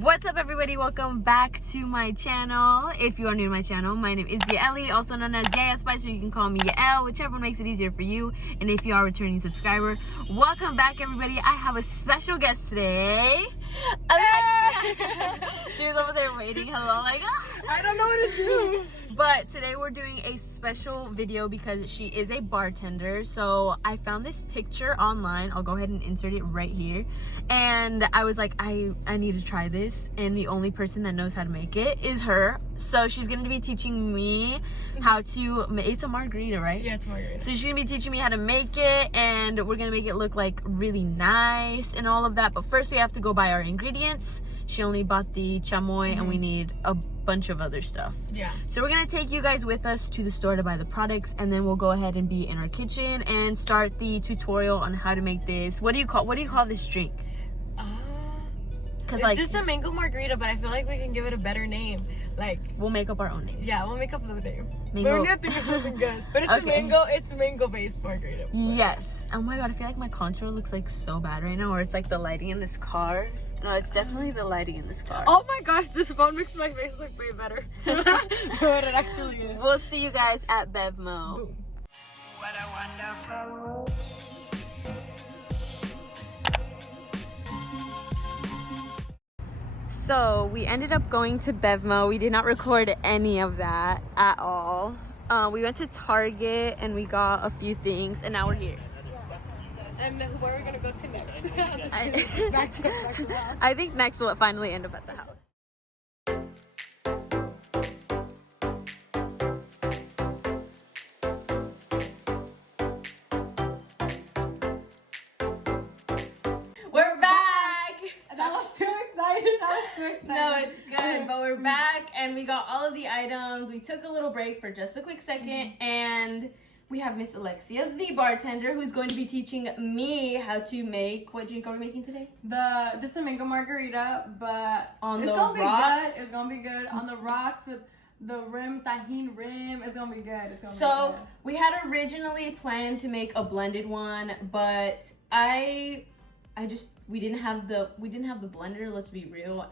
What's up, everybody? Welcome back to my channel. If you are new to my channel, my name is Yael, also known as Yael Spice, or you can call me Yael, whichever one makes it easier for you. And if you are a returning subscriber, welcome back, everybody. I have a special guest today, Alexia. She was over there waiting. Hello, like, I don't know what to do. But today we're doing a special video because she is a bartender. So I found this picture online. I'll go ahead and insert it right here. And I was like, I need to try this. And the only person that knows how to make it is her. So she's going to be teaching me how to make, it's a margarita, right? Yeah, it's margarita. So she's going to be teaching me how to make it. And we're going to make it look like really nice and all of that. But first we have to go buy our ingredients. She only bought the chamoy and we need a bunch of other stuff. Yeah. So we're gonna take you guys with us to the store to buy the products, and then we'll go ahead and be in our kitchen and start the tutorial on how to make this. What do you call this drink? It's just a mango margarita, but I feel like we can give it a better name. Like, we'll make up our own name. yeah, we'll make up the name. Mango. But we need to think of something good. But it's it's mango based margarita. Yes. Oh my god, I feel like my contour looks like so bad right now, or it's like the lighting in this car. No, it's definitely the lighting in this car. Oh my gosh, this phone makes my face look way better. What it actually is. We'll see you guys at Bevmo. Boom. What a wonderful. So we ended up going to Bevmo. We did not record any of that at all. We went to Target and we got a few things, and now we're here. And where are we gonna go to next? back to the house. I think next we'll finally end up at the house. We're back! That was too excited. No, it's good, but we're back and we got all of the items. We took a little break for just a quick second, and we have Miss Alexia, the bartender, who's going to be teaching me how to make, what drink are we making today? Just a mango margarita, but On it's the gonna rocks? be good. It's gonna be good on the rocks with the tahine rim. It's gonna be good. It's gonna be So good. we had originally planned to make a blended one, but we didn't have the blender, let's be real.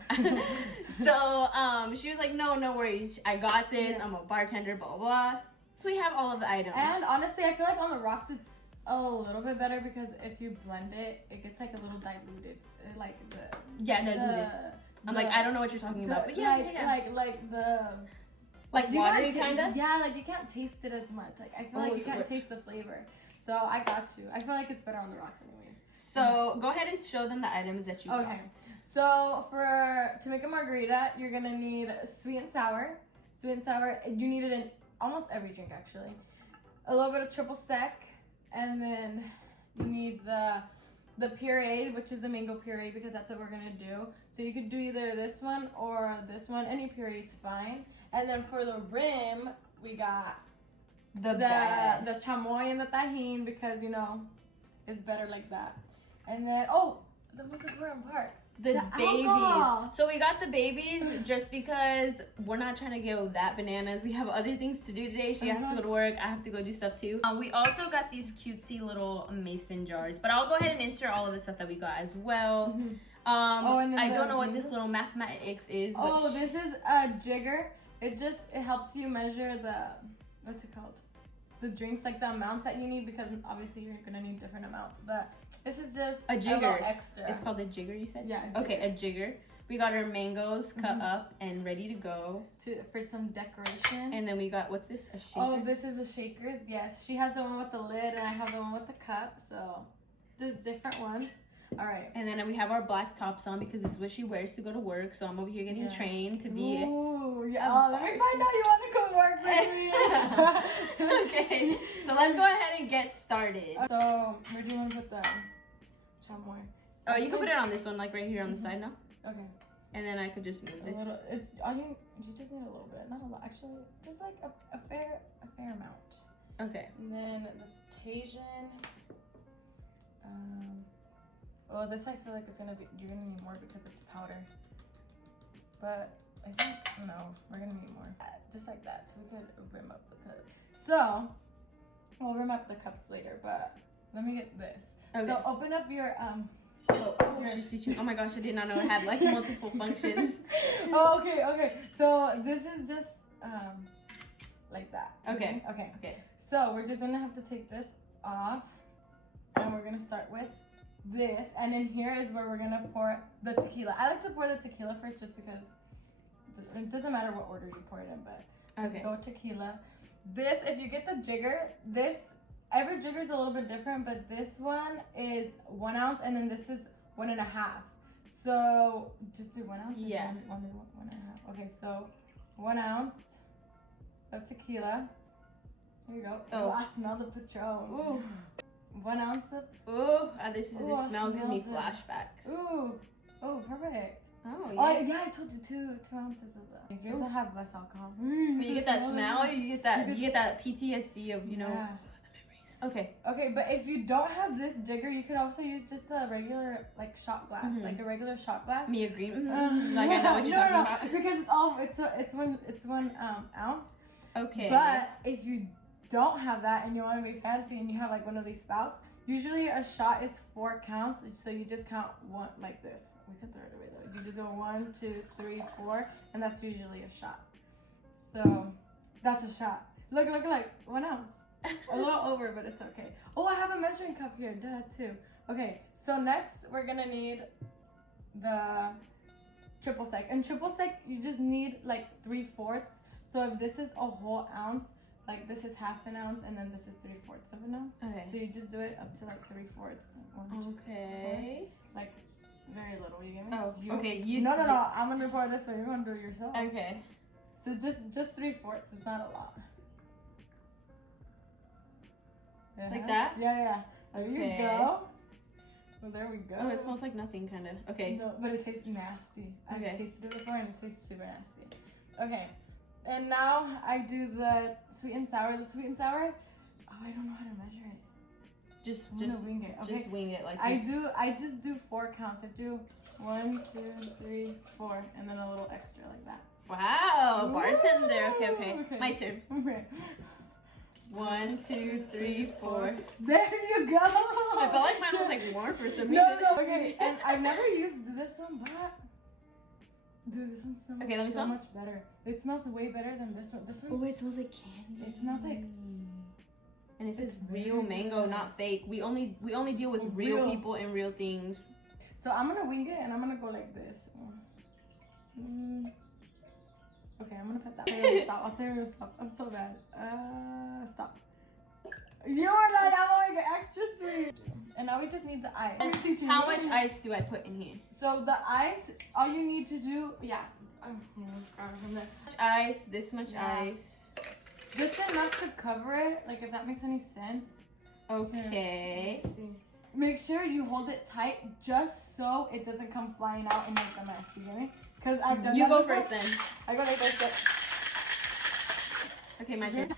So she was like, no worries, I got this. Yeah. I'm a bartender, blah blah blah. So we have all of the items. And honestly, I feel like on the rocks it's a little bit better because if you blend it, it gets like a little diluted. Like diluted. I'm like, I don't know what you're talking about, but like you watery can't kind of. Yeah, like you can't taste it as much. Like I feel like you can't taste the flavor. So I got you. I feel like it's better on the rocks anyways. So go ahead and show them the items that you got. Okay. So to make a margarita, you're gonna need sweet and sour. Sweet and sour. You need it in almost every drink actually. A little bit of triple sec, and then you need the puree, which is the mango puree, because that's what we're gonna do. So you could do either this one or this one. Any puree is fine. And then for the rim, we got the chamoy and the tahine, because you know it's better like that. And then that was the important part. The babies. Alcohol. So we got the babies just because we're not trying to go that bananas. We have other things to do today. She has to go to work. I have to go do stuff too. We also got these cutesy little mason jars, but I'll go ahead and insert all of the stuff that we got as well. And I don't know what this little mathematics is. But this is a jigger. It helps you measure what's it called? The drinks, like the amounts that you need, because obviously you're gonna need different amounts. But this is just a jigger. A little extra. It's called a jigger, you said? Yeah. Okay, a jigger. We got our mangoes cut up and ready to go. For some decoration. And then we got, what's this? A shaker? Oh, this is the shakers. Yes, she has the one with the lid, and I have the one with the cup. So there's different ones. All right. And then we have our black tops on because this is what she wears to go to work. So I'm over here getting trained to be. Ooh, yeah. Let me find out you want to come work with me. Okay. So let's go ahead and get started. So where do you want to put the chamoy? Oh, you can put it on this one, like right here on the side now. Okay. And then I could just move it. You just need a little bit, not a lot. Actually, just like a fair amount. Okay. And then the Tajin. Well, this I feel like you're gonna need more because it's powder. But I think no, we're gonna need more. Just like that, so we could rim up the cup. So we'll rim up the cups later, but let me get this. Okay. So open up your Oh, she's teaching. Oh my gosh, I did not know it had like multiple functions. Oh, okay. So this is just like that. Okay. Okay. So we're just gonna have to take this off, and we're gonna start with this, and in here is where we're gonna pour the tequila. I like to pour the tequila first, just because it doesn't matter what order you pour it in, but let's go tequila. This, if you get the jigger, every jigger is a little bit different, but this one is 1 ounce, and then this is 1.5. So just do 1 ounce. Yeah. 1.5. Okay, so 1 ounce of tequila. There you go. Oh, I smell the Patron. Ooh. 1 ounce of. This smell gives me flashbacks. Oh, perfect. Oh, yeah. Oh, yeah, I told you 2 ounces of that. Yours will have less alcohol. But you get that smell, you get that PTSD of, you know, the memories. Okay, but if you don't have this jigger, you could also use just a regular like shot glass, like a regular shot glass. Me agree. Like I know what you're talking about. Because it's 1 ounce. Okay. But if you don't have that and you want to be fancy and you have like one of these spouts, usually a shot is 4 counts, so you just count one like this. We can throw it away though. You just go 1, 2, 3, 4, and that's usually a shot. So that's a shot. Look, 1 ounce. A little over, but it's okay. Oh, I have a measuring cup here, too. Okay, so next we're gonna need the triple sec. And triple sec, you just need like 3/4. So if this is a whole ounce, like this is 1/2 ounce, and then this is 3/4 of an ounce. Okay. So you just do it up to like 3/4. Okay. Like very little. You get me? Oh. Okay. No. I'm gonna pour this way. You're gonna do it yourself. Okay. So just 3/4. It's not a lot. Like that? Yeah. There you go. Well, there we go. Oh, it smells like nothing, kind of. Okay. No, but it tastes nasty. I've tasted it before, and it tastes super nasty. Okay. And now I do the sweet and sour. The sweet and sour, I don't know how to measure it. Just wing it. Okay. Just wing it like I just do 4 counts. I do 1, 2, 3, 4, and then a little extra like that. Wow, bartender. Okay. My turn. Okay. 1, 2, 3, 4. There you go. I felt like mine was like more for some reason. No. Okay, and I've never used this one, but dude, this one smells so much better. It smells way better than this one. This one. Oh, it smells like candy. It smells like. And it says real mango, not fake. We only deal with real people and real things. So I'm gonna wing it, and I'm gonna go like this. Okay, I'm gonna put that. I'll tell you when to stop. I'm so bad. Stop. You're like, I'm gonna make it extra sweet. And now we just need the ice. How much ice do I put in here? So the ice, all you need to do, Ice, this much ice. Just enough to cover it, like if that makes any sense. Okay. Let's see. Make sure you hold it tight just so it doesn't come flying out and make a mess, you get me? Because I've done You that go before. first then. I go like this. Okay, my turn.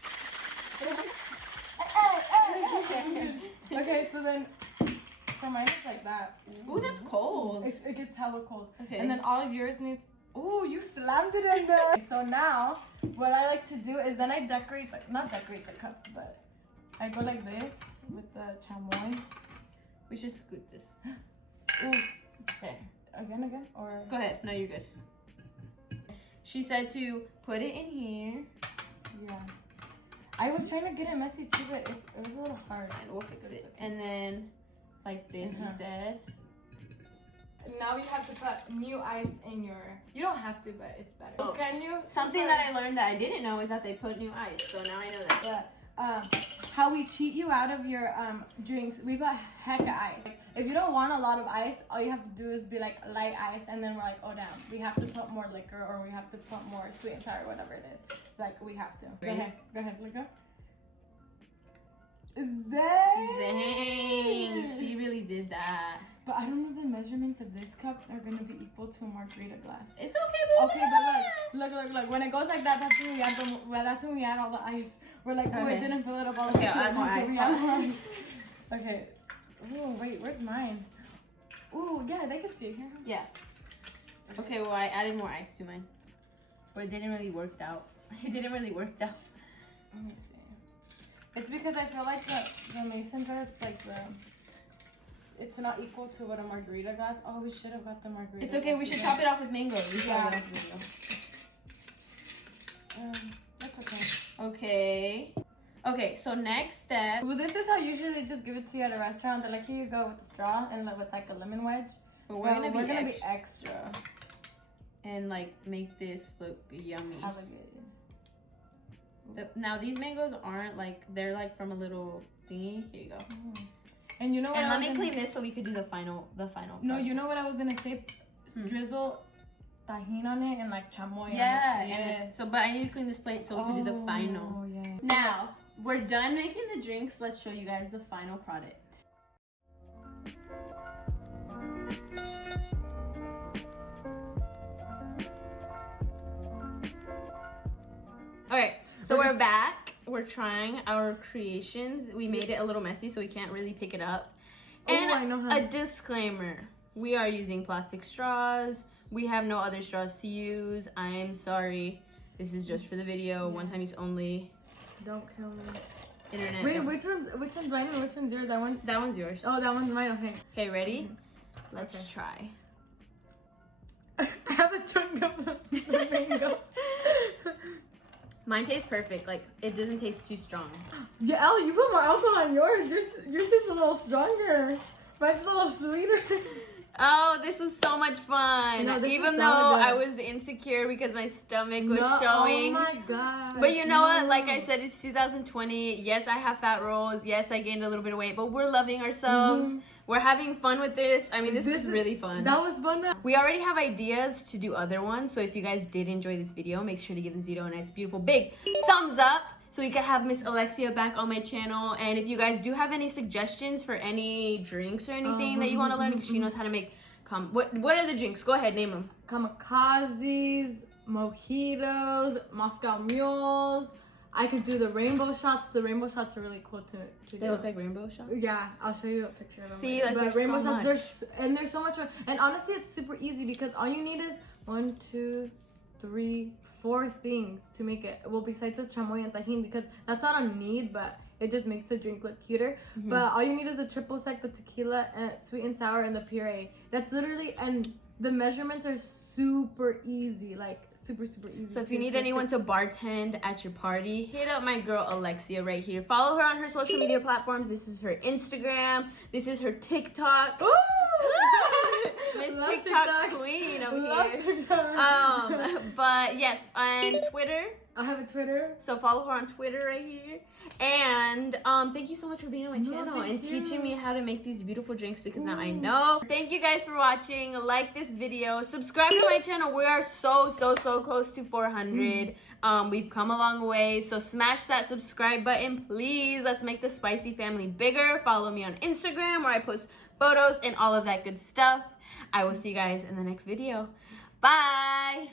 Okay, so then for mine it's like that. Ooh, that's cold. It gets hella cold. Okay. And then all of yours needs. Ooh, you slammed it in there. So now what I like to do is then I not decorate the cups, but I go like this with the chamoy. We should scoot this. Ooh. There. Again, or Go ahead. No, you're good. She said to put it in here. Yeah. I was trying to get it messy too, but it was a little hard. And we'll fix it. Okay. And then, like this, you said. Now you have to put new ice in your. You don't have to, but it's better. Oh. Can you? Something that I learned that I didn't know is that they put new ice. So now I know that. Yeah. How we cheat you out of your drinks, we put heck of ice. If you don't want a lot of ice, all you have to do is be like light ice, and then we're like, oh damn, we have to put more liquor, or we have to put more sweet and sour, whatever it is. Like we have to. Go ahead, let go. Dang, she really did that. But I don't know if the measurements of this cup are gonna be equal to a margarita glass. It's okay, baby. Okay, but look. When it goes like that, that's when we add all the ice. We're like, oh, it didn't fill it up all the way. Okay, I'll add more ice. We add more ice. Okay. Oh, wait, where's mine? Ooh, yeah, they can see it here. Yeah. Okay, well, I added more ice to mine. But it didn't really work out. It didn't really work out. Let me see. It's because I feel like the mason jar, it's like it's not equal to what a margarita glass. Oh, we should have got the margarita. It's okay. We should top it off with mango. We should top it off with mango. That's okay. Okay. Okay, so next step. Well, this is how usually they just give it to you at a restaurant. They're like, here you go with the straw and like, with like a lemon wedge. But we're gonna be extra. And like make this look yummy. Obligated. Now these mangoes aren't like, they're like from a little thingy. Here you go. And you know what? And let me clean this so we could do the final. No, part. you know what I was gonna say? Drizzle tahini on it and like chamoy. Yeah. Yes. So, but I need to clean this plate so we can do the final. Oh yeah. Now we're done making the drinks. Let's show you guys the final product. Okay, so we're back. We're trying our creations. We made it a little messy, so we can't really pick it up. And I know how. a disclaimer: we are using plastic straws. We have no other straws to use. I'm sorry. This is just for the video. One time use only. Don't kill me. Internet. Wait, which one's mine and which one's yours? That one's yours. Oh, that one's mine. Okay. Okay, ready? Let's try. I have a chunk of the mango. Mine tastes perfect. Like, it doesn't taste too strong. Yael, you put more alcohol in yours. Yours is a little stronger. Mine's a little sweeter. Oh, this was so much fun. No, this Even was though so good. I was insecure because my stomach was showing. Oh my god. But you know what? Like I said, it's 2020. Yes, I have fat rolls. Yes, I gained a little bit of weight. But we're loving ourselves. We're having fun with this. I mean, this is really fun. That was fun. We already have ideas to do other ones. So if you guys did enjoy this video, make sure to give this video a nice, beautiful, big thumbs up. So we can have Miss Alexia back on my channel. And if you guys do have any suggestions for any drinks or anything that you want to learn, because she knows how to make, what are the drinks? Go ahead, name them. Kamikazes, mojitos, Moscow mules. I could do the rainbow shots. The rainbow shots are really cool to They do. look like rainbow shots. Yeah, I'll show you a picture of them. See, like, but there's rainbow so shots, there's so much fun. And honestly, it's super easy because all you need is 1, 2, 3, 4 things to make it. Well, besides the chamoy and tajin, because that's not a need, but it just makes the drink look cuter. But all you need is a triple sec, the tequila, and sweet and sour, and the puree. That's literally, and the measurements are super easy, like super easy. So if you need anyone to bartend at your party, hit up my girl Alexia right here. Follow her on her social media platforms. This is her Instagram. This is her TikTok. Miss TikTok queen over here. But yes, and Twitter. I have a Twitter. So follow her on Twitter right here. And thank you so much for being on my channel and teaching me how to make these beautiful drinks, because now I know. Thank you guys for watching. Like this video. Subscribe to my channel. We are so close to 400. We've come a long way. So smash that subscribe button, please. Let's make the spicy family bigger. Follow me on Instagram where I post photos and all of that good stuff. I will see you guys in the next video. Bye.